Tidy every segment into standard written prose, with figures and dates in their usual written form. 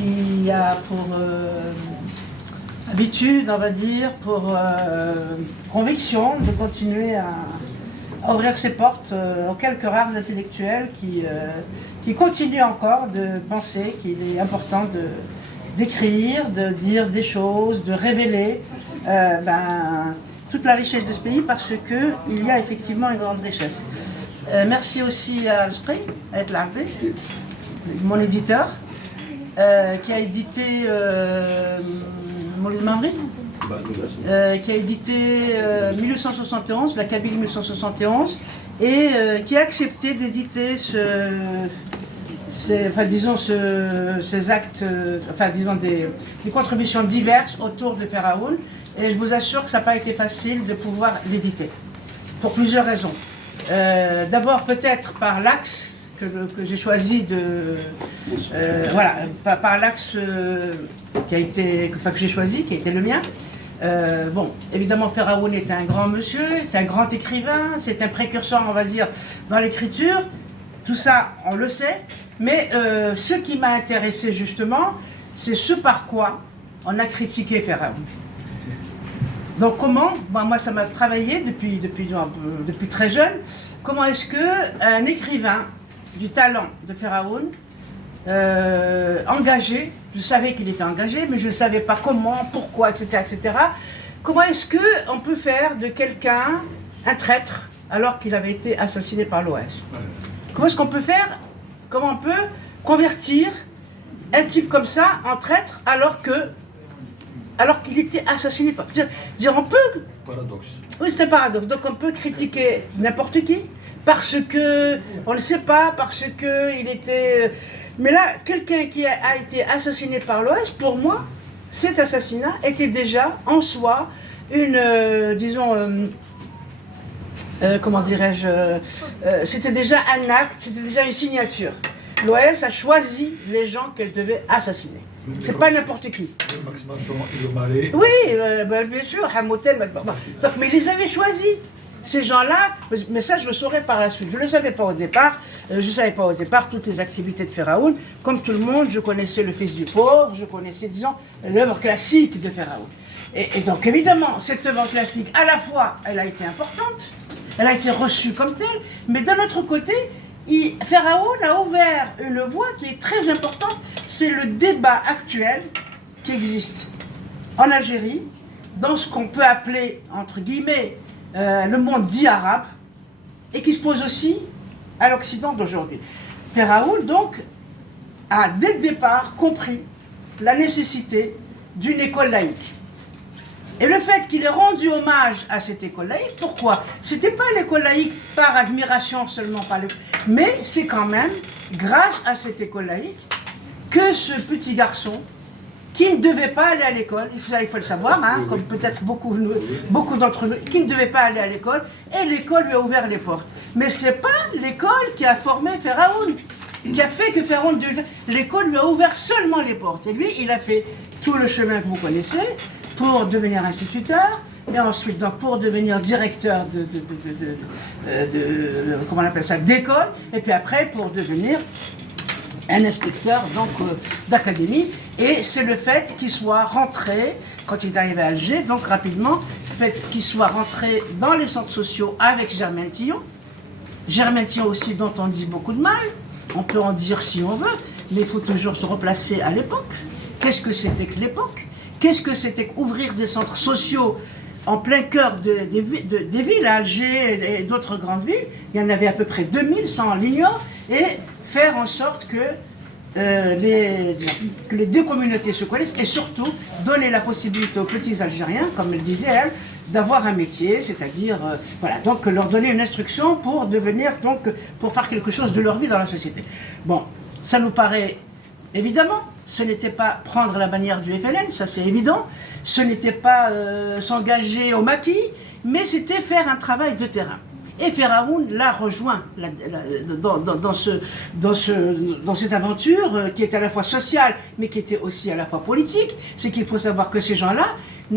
qui a pour habitude, on va dire, pour conviction de continuer à ouvrir ses portes aux quelques rares intellectuels qui continuent encore de penser qu'il est important d'écrire, de dire des choses, de révéler toute la richesse de ce pays, parce qu'il y a effectivement une grande richesse. Merci aussi à Al-Spray, à El Arbi, mon éditeur, qui a édité Maulid Mamri, qui a édité 1871, la Kabylie 1871, et qui a accepté d'éditer ces actes, des contributions diverses autour de Feraoun. Et je vous assure que ça n'a pas été facile de pouvoir l'éditer, pour plusieurs raisons. D'abord peut-être par l'axe que j'ai choisi par l'axe que j'ai choisi, qui a été le mien. Évidemment, Feraoun est un grand monsieur, c'est un grand écrivain, c'est un précurseur, on va dire, dans l'écriture. Tout ça, on le sait. Mais ce qui m'a intéressé justement, c'est ce par quoi on a critiqué Feraoun. Donc comment, moi ça m'a travaillé depuis très jeune, comment est-ce qu'un écrivain du talent de Feraoun, engagé, je savais qu'il était engagé, mais je ne savais pas comment, pourquoi, etc., etc. Comment est-ce qu'on peut faire de quelqu'un un traître alors qu'il avait été assassiné par l'OS? Comment est-ce qu'on peut faire, comment on peut convertir un type comme ça en traître alors qu'il était assassiné par... on peut... Paradoxe. Oui, c'est un paradoxe. Donc on peut critiquer n'importe qui, parce que, on ne le sait pas, parce que il était... Mais là, quelqu'un qui a été assassiné par l'OS, pour moi, cet assassinat était déjà en soi une, comment dirais-je, c'était déjà un acte, c'était déjà une signature. L'OS a choisi les gens qu'elle devait assassiner. C'est pas n'importe qui. Oui, bien sûr, Hamotel, donc, mais ils les avaient choisis. Ces gens-là, mais ça je le saurais par la suite. Je ne le savais pas au départ. Je ne savais pas au départ toutes les activités de Feraoun. Comme tout le monde, je connaissais Le Fils du Pauvre, je connaissais, disons, l'œuvre classique de Feraoun. Et donc évidemment, cette œuvre classique, à la fois, elle a été importante, elle a été reçue comme telle, mais d'un autre côté, Feraoun a ouvert une voie qui est très importante, c'est le débat actuel qui existe en Algérie, dans ce qu'on peut appeler, entre guillemets, le monde dit arabe, et qui se pose aussi à l'Occident d'aujourd'hui. Feraoun, donc, a dès le départ compris la nécessité d'une école laïque. Et le fait qu'il ait rendu hommage à cette école laïque, pourquoi? C'était pas l'école laïque par admiration seulement, mais c'est quand même grâce à cette école laïque que ce petit garçon, qui ne devait pas aller à l'école, il faut le savoir, hein, comme peut-être beaucoup d'entre nous, qui ne devait pas aller à l'école, et l'école lui a ouvert les portes. Mais c'est pas l'école qui a formé Feraoun, qui a fait que Feraoun, l'école lui a ouvert seulement les portes. Et lui, il a fait tout le chemin que vous connaissez, pour devenir instituteur, et ensuite donc, pour devenir directeur comment on appelle ça, d'école, et puis après pour devenir un inspecteur d'académie. Et c'est le fait qu'il soit rentré, quand il est arrivé à Alger, donc rapidement, le fait qu'il soit rentré dans les centres sociaux avec Germaine Tillon. Germaine Tillon aussi, dont on dit beaucoup de mal, on peut en dire si on veut, mais il faut toujours se replacer à l'époque. Qu'est-ce que c'était que l'époque? Qu'est-ce que c'était qu'ouvrir des centres sociaux en plein cœur des villes, à Alger et d'autres grandes villes? Il y en avait à peu près 2000, ça on l'ignore, et faire en sorte que les deux communautés se connaissent, et surtout donner la possibilité aux petits Algériens, comme elle disait elle, d'avoir un métier, c'est-à-dire donc leur donner une instruction pour devenir, pour faire quelque chose de leur vie dans la société. Bon, ça nous paraît évidemment. Ce n'était pas prendre la bannière du FLN, ça c'est évident. Ce n'était pas s'engager au maquis, mais c'était faire un travail de terrain. Et Feraoun l'a rejoint dans cette aventure qui est à la fois sociale, mais qui était aussi à la fois politique. C'est qu'il faut savoir que ces gens-là,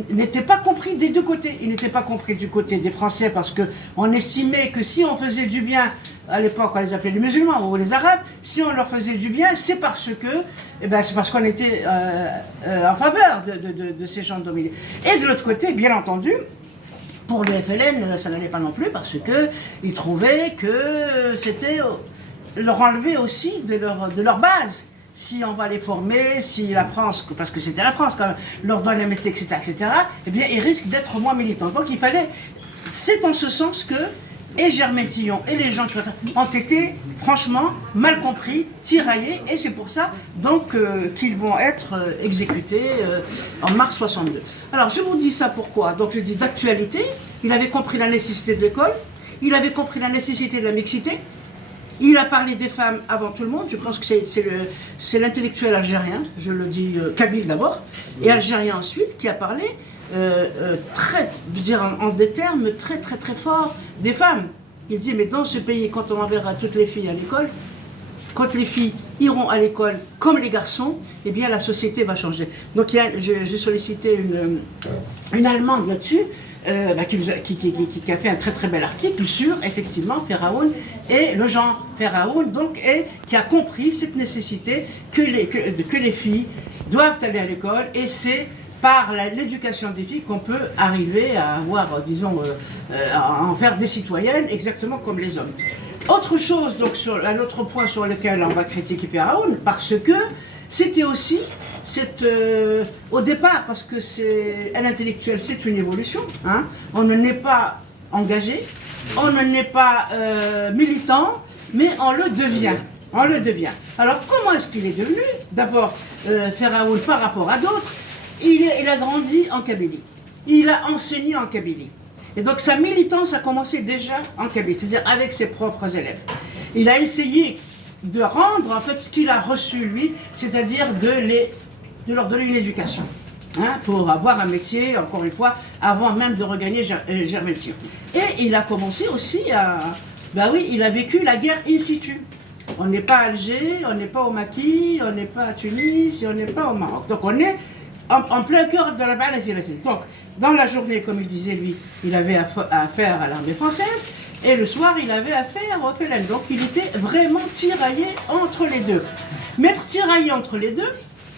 n'était pas compris des deux côtés. Il n'était pas compris du côté des Français parce qu'on estimait que si on faisait du bien, à l'époque on les appelait les musulmans ou les Arabes, si on leur faisait du bien, c'est parce qu'on était en faveur de ces gens dominés. Et de l'autre côté, bien entendu, pour le FLN, ça n'allait pas non plus parce qu'ils trouvaient que c'était leur enlever aussi de leur base. Si on va les former, si la France, parce que c'était la France quand même, leur donne les métiers, etc., eh bien, ils risquent d'être moins militants. Donc il fallait, c'est en ce sens que, et Germaine Tillon et les gens qui ont été, franchement, mal compris, tiraillés, et c'est pour ça, donc, qu'ils vont être exécutés en mars 62. Alors, je vous dis ça pourquoi? Donc, je dis d'actualité, il avait compris la nécessité de l'école, il avait compris la nécessité de la mixité. Il a parlé des femmes avant tout le monde, je pense que c'est l'intellectuel algérien, je le dis kabyle d'abord, et algérien ensuite, qui a parlé en des termes très très très forts des femmes. Il dit, mais dans ce pays, quand on enverra toutes les filles à l'école, quand les filles iront à l'école comme les garçons, eh bien la société va changer. Donc j'ai sollicité une Allemande là-dessus, qui a fait un très très bel article sur, effectivement, Feraoun et le genre Feraoun, donc, et qui a compris cette nécessité que les filles doivent aller à l'école, et c'est par l'éducation des filles qu'on peut arriver à avoir, disons, à en faire des citoyennes exactement comme les hommes. Autre chose, donc, un autre point sur lequel on va critiquer Feraoun, parce que c'était aussi, au départ, parce que un intellectuel, c'est une évolution, hein, on ne n'est pas engagé, on ne n'est pas militant, mais on le devient. On le devient. Alors, comment est-ce qu'il est devenu? D'abord, Feraoun, par rapport à d'autres, il a grandi en Kabylie. Il a enseigné en Kabylie. Et donc sa militance a commencé déjà en Kabylie, c'est-à-dire avec ses propres élèves. Il a essayé de rendre en fait ce qu'il a reçu lui, c'est-à-dire de leur donner une éducation, hein, pour avoir un métier, encore une fois, avant même de regagner Germaine Tillon. Et il a commencé aussi il a vécu la guerre in situ. On n'est pas à Alger, on n'est pas au Maquis, on n'est pas à Tunis, on n'est pas au Maroc. Donc on est en plein cœur de la bataille. Donc, dans la journée, comme il disait lui, il avait affaire à l'armée française, et le soir, il avait affaire au FLN. Donc, il était vraiment tiraillé entre les deux. Mais être tiraillé entre les deux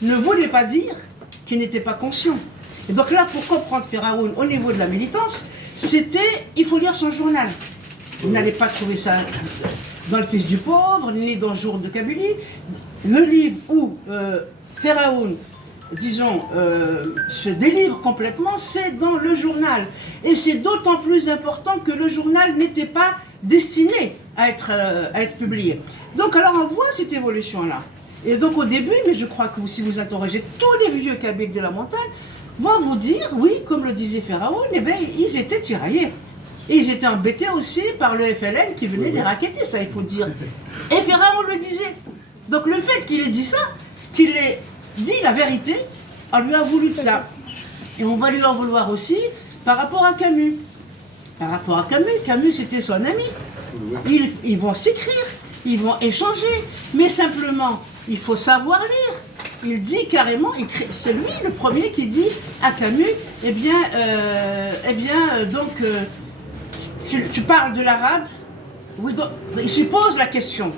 ne voulait pas dire qu'il n'était pas conscient. Et donc là, pour comprendre Feraoun au niveau de la militance, il faut lire son journal. Vous n'allez pas trouver ça dans Le Fils du Pauvre, ni dans Jour de Kabylie. Le livre où Feraoun, disons, se délivre complètement, c'est dans le journal. Et c'est d'autant plus important que le journal n'était pas destiné à être publié. Donc alors on voit cette évolution-là. Et donc au début, mais je crois que si vous interrogez tous les vieux Kabyles de la montagne, vont vous dire, oui, comme le disait Feraoun, eh bien, ils étaient tiraillés. Et ils étaient embêtés aussi par le FLN qui venait les racketter, ça il faut dire. Et Feraoun le disait. Donc le fait qu'il ait dit ça, qu'il ait dit la vérité, on lui a voulu de ça. Et on va lui en vouloir aussi par rapport à Camus. Par rapport à Camus, Camus c'était son ami. Ils vont s'écrire, ils vont échanger, mais simplement, il faut savoir lire. Il dit carrément, c'est lui le premier qui dit à Camus, tu parles de l'arabe, oui, donc, il se pose la question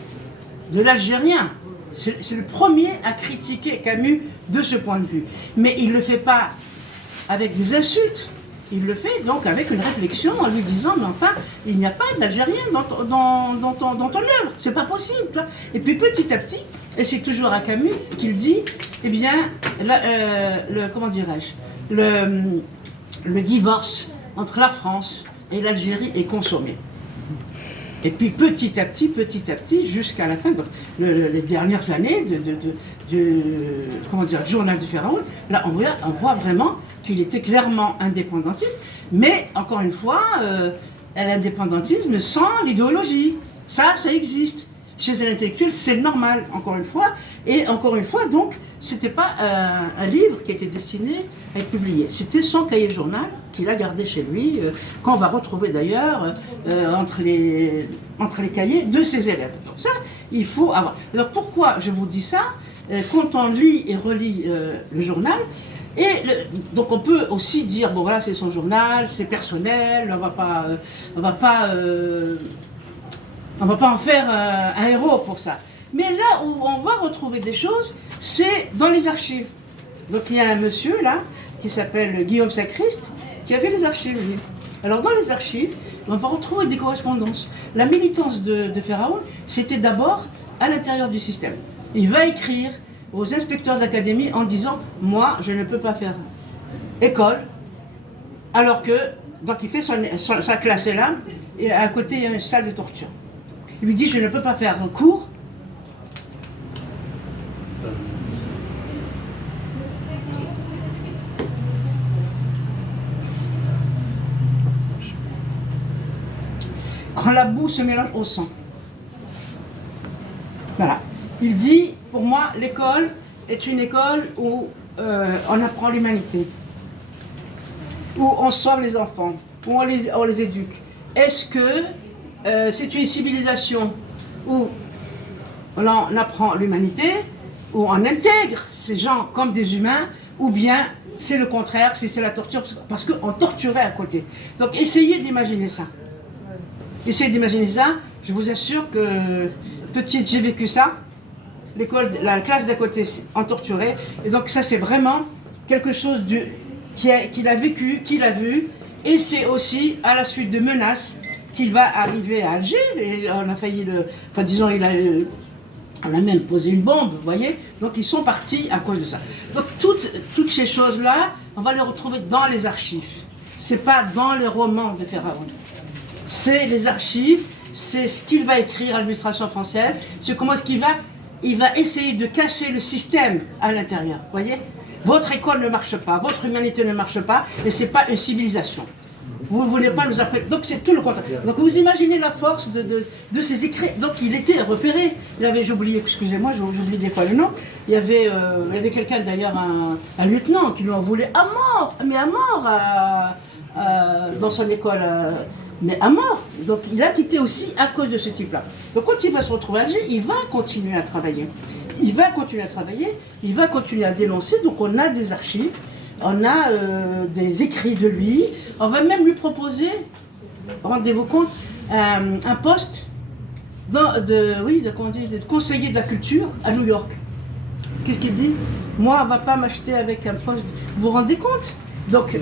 de l'algérien. C'est le premier à critiquer Camus de ce point de vue. Mais il ne le fait pas avec des insultes. Il le fait donc avec une réflexion en lui disant, mais enfin, il n'y a pas d'Algérien dans ton œuvre. C'est pas possible. Toi. Et puis petit à petit, et c'est toujours à Camus qu'il dit, eh bien, comment dirais-je, le divorce entre la France et l'Algérie est consommé. Et puis petit à petit, jusqu'à la fin, donc, les dernières années du journal de Feraoun, là on voit vraiment qu'il était clairement indépendantiste, mais encore une fois, l'indépendantisme sans l'idéologie. Ça existe. Chez un intellectuel, c'est normal, encore une fois. Et encore une fois, donc, c'était pas un livre qui était destiné à être publié. C'était son cahier journal qu'il a gardé chez lui, qu'on va retrouver d'ailleurs entre les cahiers de ses élèves. Donc ça, il faut avoir. Alors pourquoi je vous dis ça? Quand on lit et relit le journal, Donc on peut aussi dire, bon voilà, c'est son journal, c'est personnel, on va pas en faire un héros pour ça. Mais là où on va retrouver des choses, c'est dans les archives. Donc il y a un monsieur là, qui s'appelle Guillaume Sacriste, qui avait les archives, lui. Alors dans les archives, on va retrouver des correspondances. La militance de Pharaon, c'était d'abord à l'intérieur du système. Il va écrire aux inspecteurs d'académie en disant « Moi, je ne peux pas faire école », alors que, donc il fait sa classe est là, et à côté il y a une salle de torture. Il lui dit « Je ne peux pas faire cours ». Quand la boue se mélange au sang. Voilà. Il dit, pour moi, l'école est une école où on apprend l'humanité, où on sauve les enfants, où on les éduque. Est-ce que c'est une civilisation où on apprend l'humanité, où on intègre ces gens comme des humains, ou bien c'est le contraire, c'est la torture, parce qu'on torturait à côté. Donc essayez d'imaginer ça. Essayez d'imaginer ça. Je vous assure que, petite, j'ai vécu ça. La classe d'à côté en torturait. Et donc ça, c'est vraiment quelque chose qu'il a vécu, qu'il a vu. Et c'est aussi à la suite de menaces qu'il va arriver à Alger. Et on a failli enfin disons, on a même posé une bombe, vous voyez. Donc ils sont partis à cause de ça. Donc toutes ces choses-là, on va les retrouver dans les archives. C'est pas dans les romans de Pharaon. C'est les archives, c'est ce qu'il va écrire à l'administration française, c'est comment est-ce qu'il va essayer de casser le système à l'intérieur, vous voyez. Votre école ne marche pas, votre humanité ne marche pas, et c'est pas une civilisation. Vous ne voulez pas nous appeler, donc c'est tout le contraire. Donc vous imaginez la force de ces écrits. Donc il était repéré, j'ai oublié, excusez-moi, j'ai oublié des fois le nom, il y avait quelqu'un d'ailleurs, un lieutenant, qui lui en voulait à mort, mais à mort, dans son école, mais à mort. Donc il a quitté aussi à cause de ce type-là. Donc quand il va se retrouver à Alger, il va continuer à travailler. Il va continuer à travailler, il va continuer à dénoncer. Donc on a des archives, on a des écrits de lui. On va même lui proposer, rendez-vous compte, un poste de conseiller de la culture à New York. Qu'est-ce qu'il dit? Moi, on ne va pas m'acheter avec un poste. Vous vous rendez compte? Donc,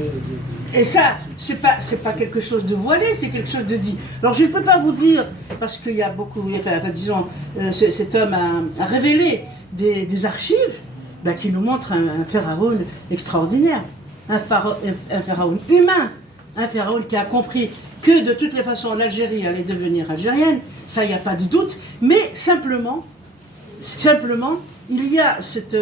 et ça, c'est pas quelque chose de voilé, c'est quelque chose de dit. Alors je ne peux pas vous dire, parce qu'il y a beaucoup, disons, cet homme a révélé des archives qui nous montrent un pharaon extraordinaire, un pharaon humain, un pharaon qui a compris que de toutes les façons l'Algérie allait devenir algérienne, ça il n'y a pas de doute, mais simplement, il y a cette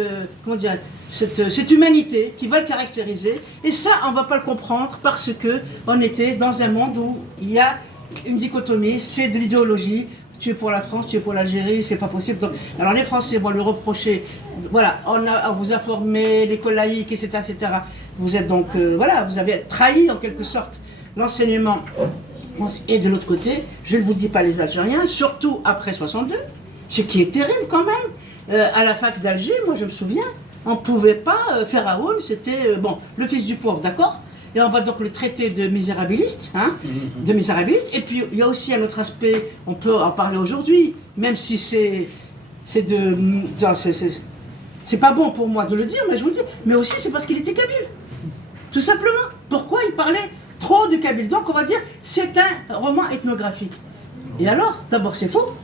humanité qui va le caractériser, et ça on ne va pas le comprendre parce qu'on était dans un monde où il y a une dichotomie, c'est de l'idéologie, tu es pour la France, tu es pour l'Algérie, c'est pas possible. Donc, alors les Français vont lui reprocher, voilà, on vous a formé, l'école laïque, etc., etc. Vous êtes donc, vous avez trahi en quelque sorte l'enseignement. Et de l'autre côté, je ne vous dis pas les Algériens, surtout après 62, ce qui est terrible quand même. À la fac d'Alger, moi je me souviens, on ne pouvait pas, Pharaon, c'était, le fils du pauvre, d'accord? Et on va donc le traiter de misérabiliste, et puis il y a aussi un autre aspect, on peut en parler aujourd'hui, même si c'est pas bon pour moi de le dire, mais je vous le dis, mais aussi c'est parce qu'il était kabyle, tout simplement. Pourquoi il parlait trop du kabyle? Donc on va dire, c'est un roman ethnographique. Et alors, d'abord c'est faux,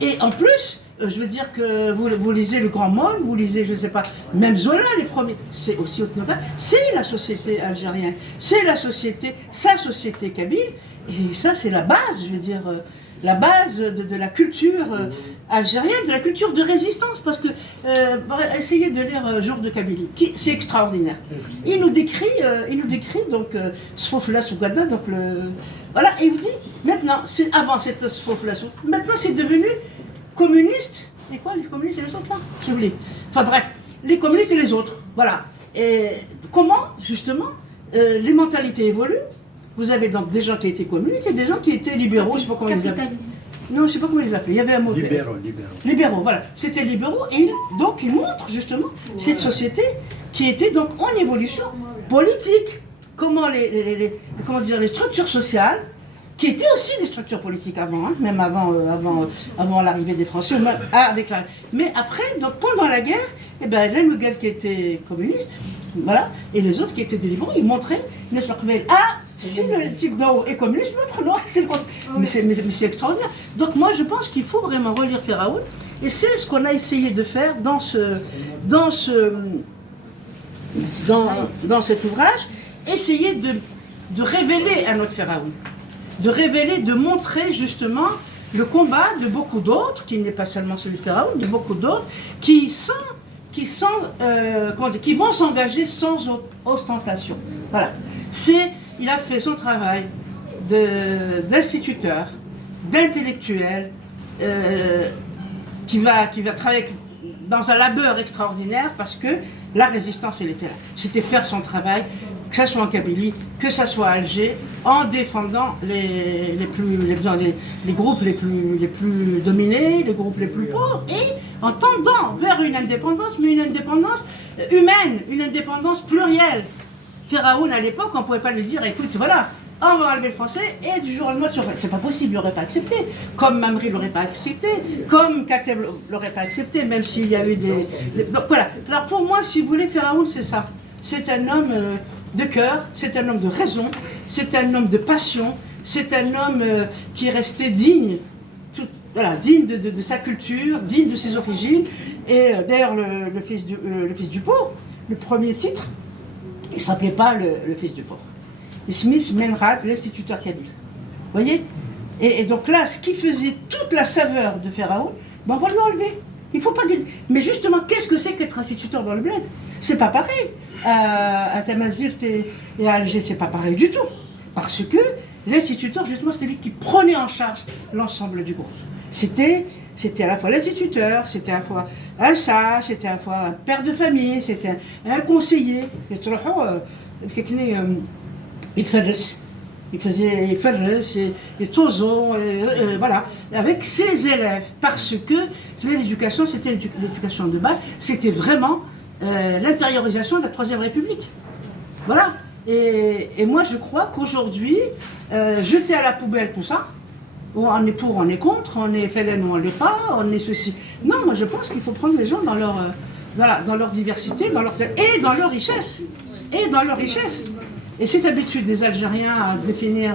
et en plus, je veux dire que vous lisez Le Grand Moll, vous lisez, je ne sais pas, même Zola, les premiers, c'est aussi ethnographique, c'est la société algérienne, c'est sa société kabyle, et ça c'est la base, je veux dire, la base de la culture algérienne, de la culture de résistance, parce que, essayez de lire Jour de Kabylie, c'est extraordinaire. Il nous décrit donc Sfofla Sougada, donc voilà, et il vous dit, maintenant, avant cette Sfofla Sougada, maintenant c'est devenu communistes, et quoi, les communistes et les autres là? J'ai oublié. Enfin bref, les communistes et les autres, voilà. Et comment, justement, les mentalités évoluent. Vous avez donc des gens qui étaient communistes et des gens qui étaient libéraux, je ne sais pas comment ils les appelaient. Non, je ne sais pas comment ils les appelaient, il y avait un mot. Libéraux. Libéraux, voilà. C'était libéraux, et donc ils montrent justement cette société qui était donc en évolution politique. Comment comment dire, les structures sociales, qui étaient aussi des structures politiques avant, hein, même avant l'arrivée des Français, mais après, donc pendant la guerre, eh ben, les Mughal qui étaient communistes, voilà, et les autres qui étaient des libéraux, ils montraient, si le type d'en haut est communiste, l'autre non, c'est le contraire. Mais c'est extraordinaire. Donc moi je pense qu'il faut vraiment relire Firaoun, et c'est ce qu'on a essayé de faire dans cet ouvrage, essayer de révéler un autre Firaoun, de montrer justement le combat de beaucoup d'autres, qui n'est pas seulement celui de Firaoun, de beaucoup d'autres, qui vont s'engager sans ostentation. Voilà. Il a fait son travail d'instituteur, d'intellectuel, qui va travailler dans un labeur extraordinaire parce que la résistance, elle était là. C'était faire son travail, que ce soit en Kabylie, que ce soit à Alger, en défendant les groupes les plus dominés, les groupes les plus pauvres, et en tendant vers une indépendance, mais une indépendance humaine, une indépendance plurielle. Firaoun, à l'époque, on ne pouvait pas lui dire, écoute, voilà, on va enlever le français, et du jour au lendemain, c'est pas possible, il n'aurait pas accepté. Comme Mamri ne l'aurait pas accepté, comme Kateb ne l'aurait pas accepté, même s'il y a eu donc voilà. Alors pour moi, si vous voulez, Firaoun, c'est ça. C'est un homme de cœur, c'est un homme de raison, c'est un homme de passion, c'est un homme qui est resté digne, digne de sa culture, digne de ses origines. Et d'ailleurs, le fils du pauvre, le premier titre, il ne s'appelait pas le fils du pauvre. Smith Menrad, l'instituteur kabyle. Vous voyez? Et donc là, ce qui faisait toute la saveur de Firaoun, on va lui enlever. Il faut pas dire. Mais justement, qu'est-ce que c'est qu'être instituteur dans le bled? C'est pas pareil. À Tamazirt et à Alger, c'est pas pareil du tout. Parce que l'instituteur, justement, c'était lui qui prenait en charge l'ensemble du groupe. C'était à la fois l'instituteur, c'était à la fois un sage, c'était à la fois un père de famille, c'était un conseiller. Il faisait Tozo, voilà, avec ses élèves, parce que l'éducation, c'était l'éducation de base, c'était vraiment l'intériorisation de la Troisième République. Voilà. Et moi, je crois qu'aujourd'hui, jeter à la poubelle tout ça, on est pour, on est contre, on est félène ou on l'est pas, on est ceci. Non, moi je pense qu'il faut prendre les gens dans leur diversité, et dans leur richesse. Et cette habitude des Algériens à définir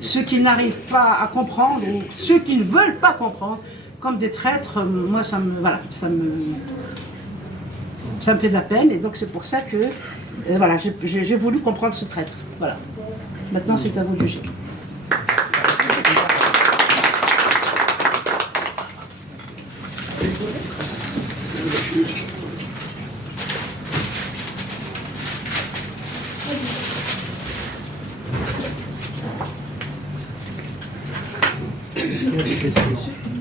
ceux qu'ils n'arrivent pas à comprendre, ou ceux qu'ils ne veulent pas comprendre, comme des traîtres, moi ça me fait de la peine, et donc c'est pour ça que j'ai voulu comprendre ce traître. Voilà. Maintenant c'est à vous de juger. Est-ce qu'il y a des questions dessus ?